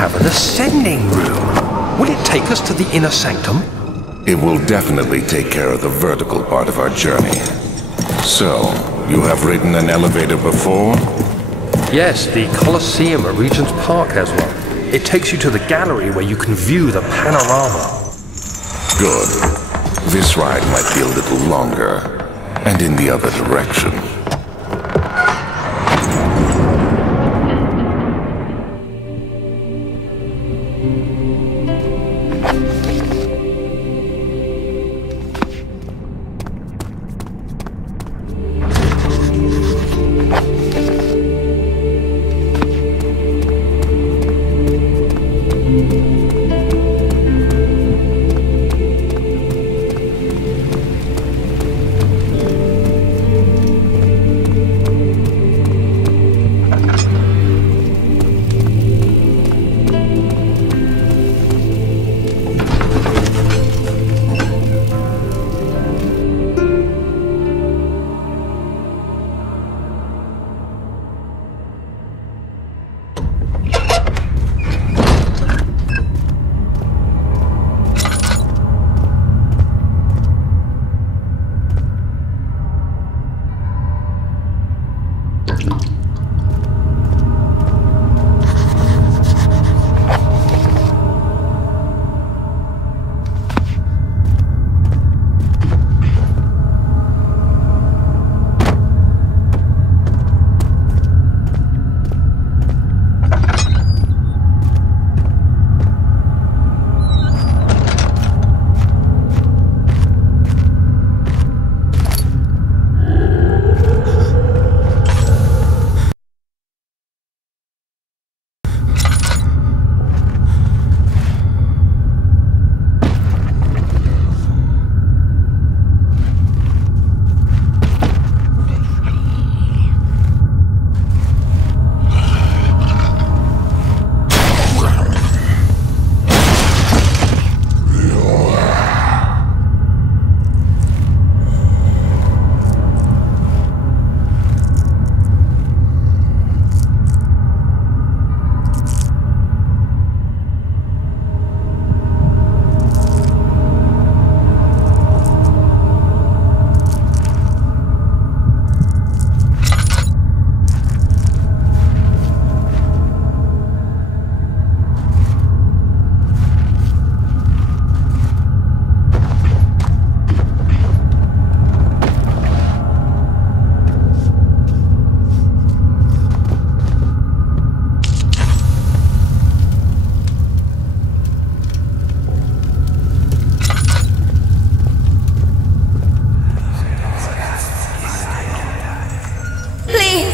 have an ascending room. Will it take us to the inner sanctum? It will definitely take care of the vertical part of our journey. So, you have ridden an elevator before? Yes, the Colosseum at Regent's Park has one. It takes you to the gallery where you can view the panorama. Good. This ride might be a little longer, and in the other direction.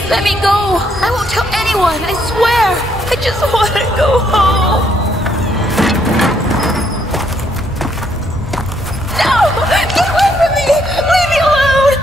Let me go! I won't tell anyone, I swear! I just want to go home! No! Get away from me! Leave me alone!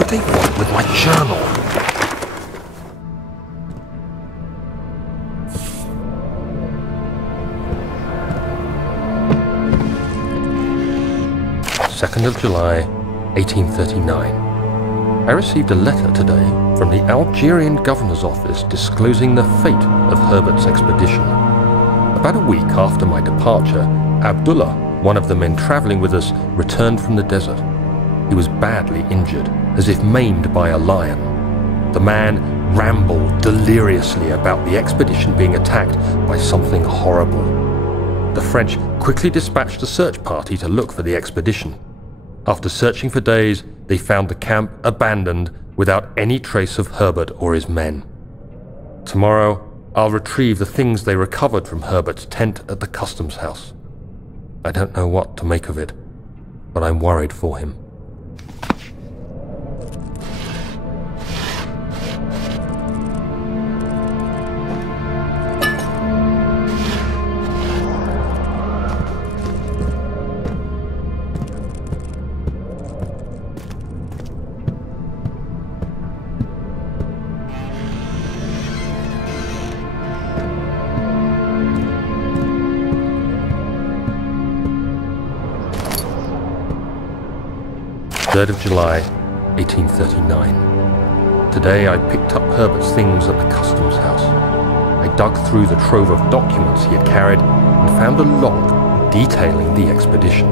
would they want with my journal? July 2nd, 1839. I received a letter today from the Algerian governor's office disclosing the fate of Herbert's expedition. About a week after my departure, Abdullah, one of the men traveling with us, returned from the desert. He was badly injured, as if maimed by a lion. The man rambled deliriously about the expedition being attacked by something horrible. The French quickly dispatched a search party to look for the expedition. After searching for days, they found the camp abandoned without any trace of Herbert or his men. Tomorrow, I'll retrieve the things they recovered from Herbert's tent at the customs house. I don't know what to make of it, but I'm worried for him. July 3rd, 1839. Today I picked up Herbert's things at the customs house. I dug through the trove of documents he had carried and found a log detailing the expedition.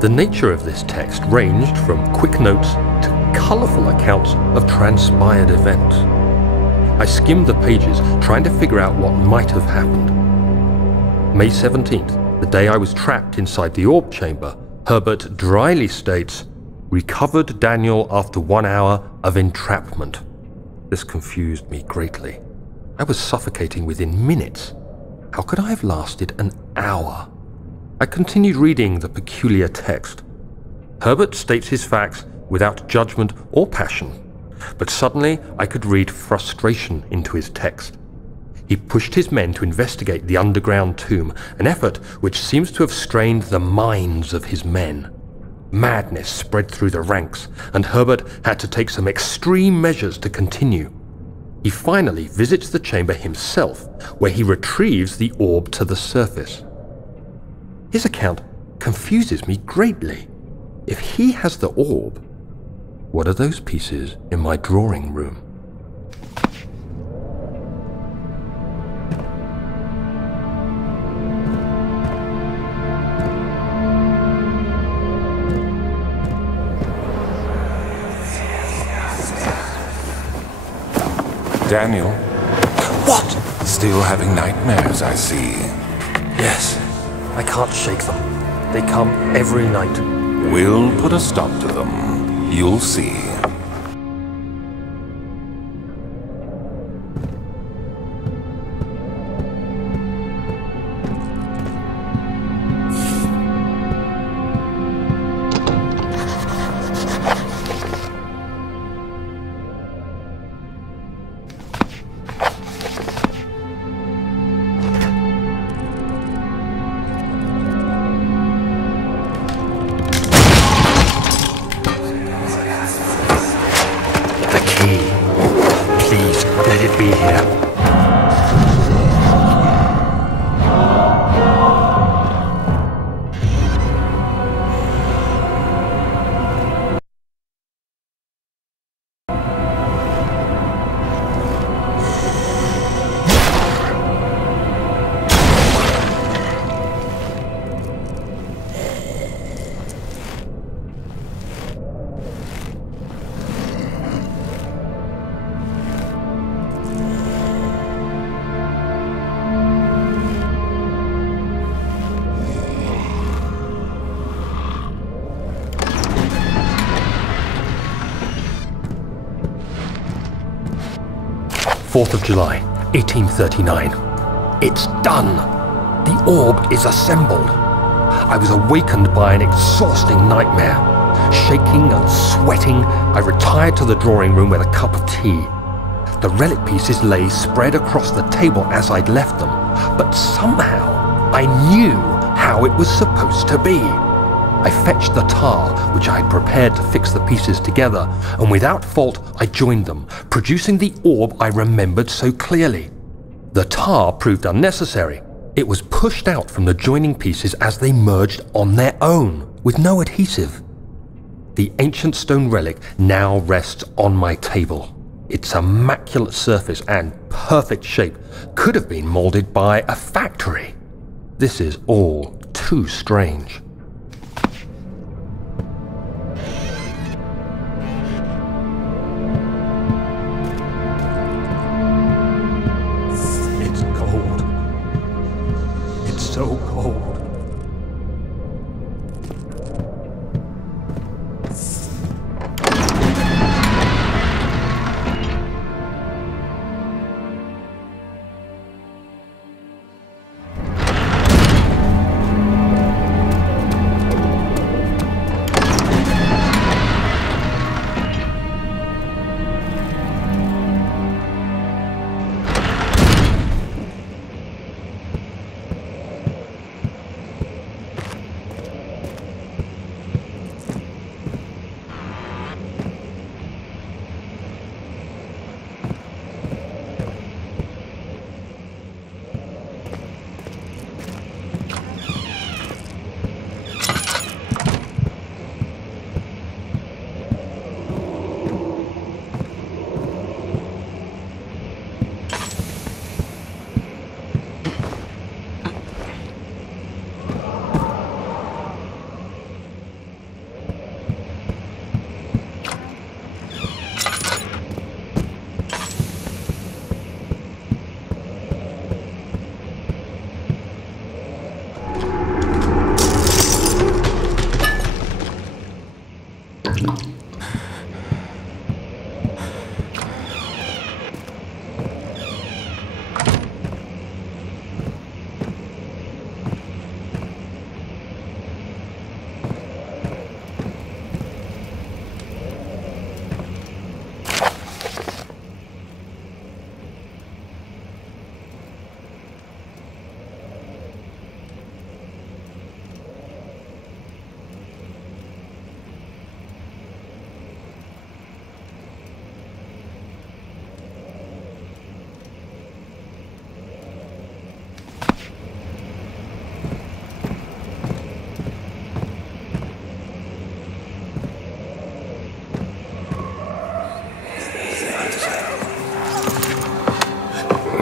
The nature of this text ranged from quick notes to colourful accounts of transpired events. I skimmed the pages, trying to figure out what might have happened. May 17th, the day I was trapped inside the orb chamber, Herbert dryly states, "Recovered Daniel after 1 hour of entrapment." This confused me greatly. I was suffocating within minutes. How could I have lasted an hour? I continued reading the peculiar text. Herbert states his facts without judgment or passion, but suddenly I could read frustration into his text. He pushed his men to investigate the underground tomb, an effort which seems to have strained the minds of his men. Madness spread through the ranks, and Herbert had to take some extreme measures to continue. He finally visits the chamber himself, where he retrieves the orb to the surface. His account confuses me greatly. If he has the orb, what are those pieces in my drawing room? Daniel? What? Still having nightmares, I see. Yes, I can't shake them. They come every night. We'll put a stop to them. You'll see. July 4th, 1839. It's done! The orb is assembled. I was awakened by an exhausting nightmare. Shaking and sweating, I retired to the drawing room with a cup of tea. The relic pieces lay spread across the table as I'd left them, but somehow I knew how it was supposed to be. I fetched the tar, which I had prepared to fix the pieces together, and without fault I joined them, producing the orb I remembered so clearly. The tar proved unnecessary. It was pushed out from the joining pieces as they merged on their own, with no adhesive. The ancient stone relic now rests on my table. Its immaculate surface and perfect shape could have been molded by a factory. This is all too strange. It's cold. It's so cold.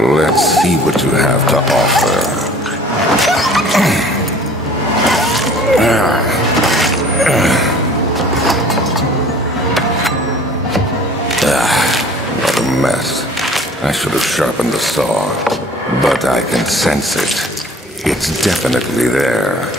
Let's see what you have to offer. What a mess. I should have sharpened the saw, but I can sense it. It's definitely there.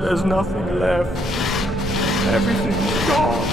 There's nothing left. Everything's gone.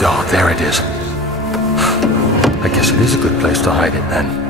God, there it is. I guess it is a good place to hide it then.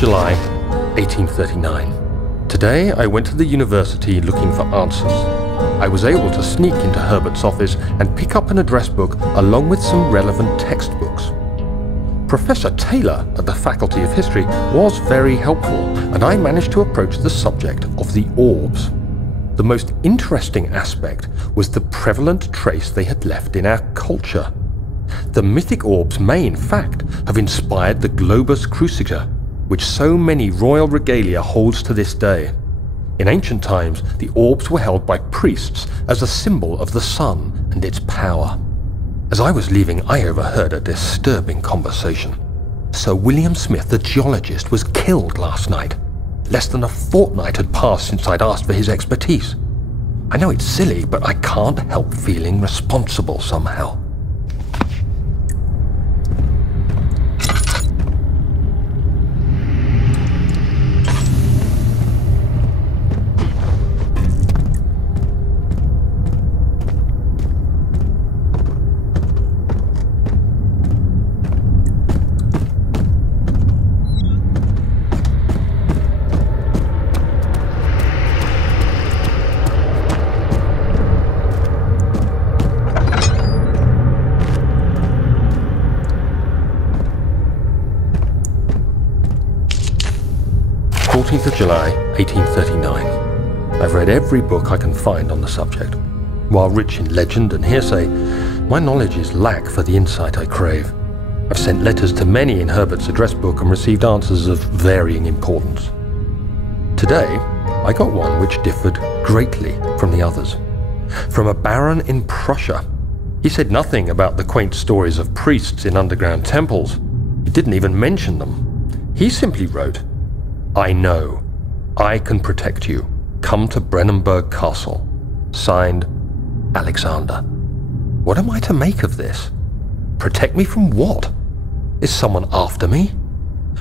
July, 1839. Today I went to the university looking for answers. I was able to sneak into Herbert's office and pick up an address book along with some relevant textbooks. Professor Taylor at the Faculty of History was very helpful, and I managed to approach the subject of the orbs. The most interesting aspect was the prevalent trace they had left in our culture. The mythic orbs may in fact have inspired the globus cruciger, which so many royal regalia holds to this day. In ancient times, the orbs were held by priests as a symbol of the sun and its power. As I was leaving, I overheard a disturbing conversation. Sir William Smith, the geologist, was killed last night. Less than a fortnight had passed since I'd asked for his expertise. I know it's silly, but I can't help feeling responsible somehow. of July, 1839. I've read every book I can find on the subject. While rich in legend and hearsay, my knowledge is lack for the insight I crave. I've sent letters to many in Herbert's address book and received answers of varying importance. Today, I got one which differed greatly from the others. From a baron in Prussia. He said nothing about the quaint stories of priests in underground temples. He didn't even mention them. He simply wrote, "I know. I can protect you. Come to Brennenburg Castle. Signed, Alexander." What am I to make of this? Protect me from what? Is someone after me?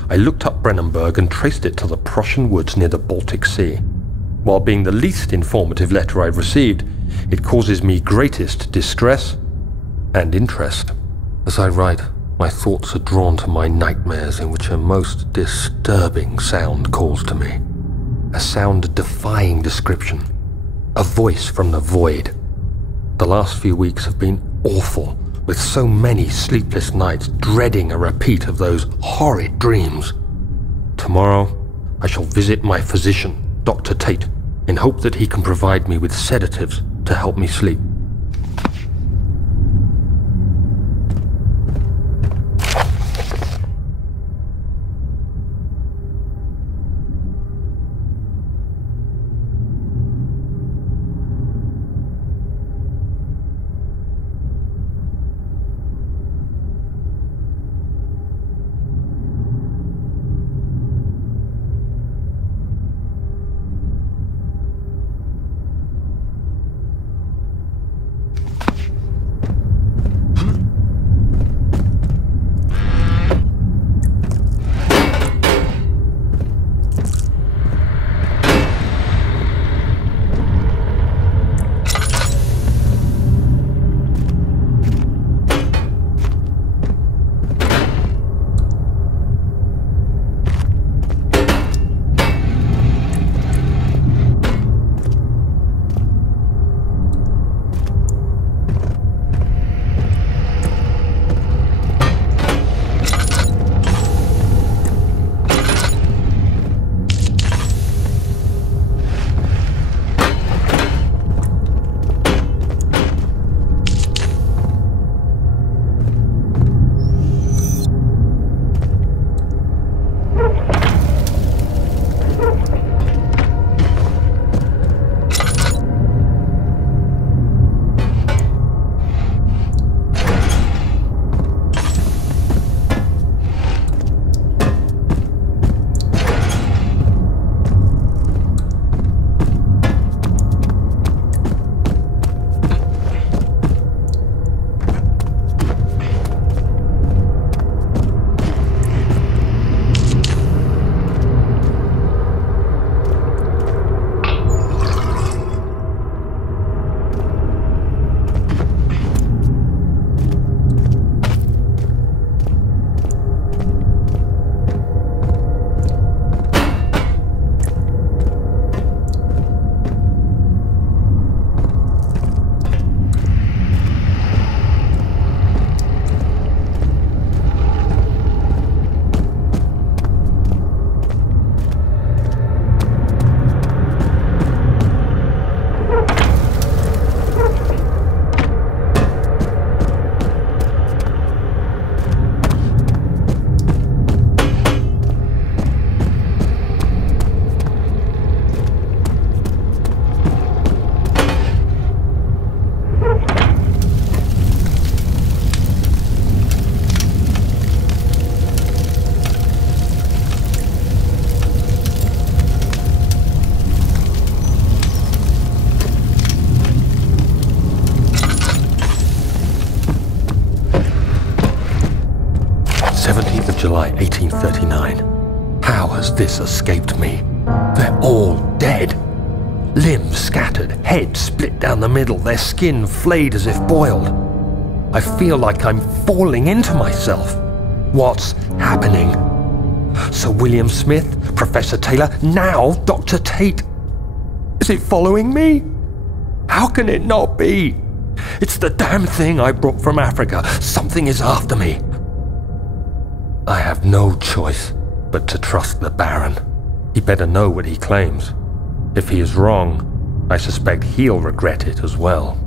I looked up Brennenburg and traced it to the Prussian woods near the Baltic Sea. While being the least informative letter I've received, it causes me greatest distress and interest. As I write, my thoughts are drawn to my nightmares in which a most disturbing sound calls to me. A sound defying description. A voice from the void. The last few weeks have been awful, with so many sleepless nights dreading a repeat of those horrid dreams. Tomorrow, I shall visit my physician, Dr. Tate, in hope that he can provide me with sedatives to help me sleep. 17th of July, 1839. How has this escaped me? They're all dead. Limbs scattered, heads split down the middle, their skin flayed as if boiled. I feel like I'm falling into myself. What's happening? Sir William Smith, Professor Taylor, now Dr. Tate. Is it following me? How can it not be? It's the damn thing I brought from Africa. Something is after me. I have no choice but to trust the Baron. He better know what he claims. If he is wrong, I suspect he'll regret it as well.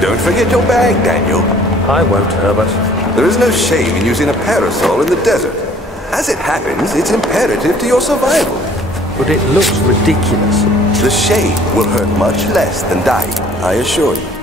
Don't forget your bag, Daniel. I won't, Herbert. There is no shame in using a parasol in the desert. As it happens, it's imperative to your survival. But it looks ridiculous. The shade will hurt much less than dying, I assure you.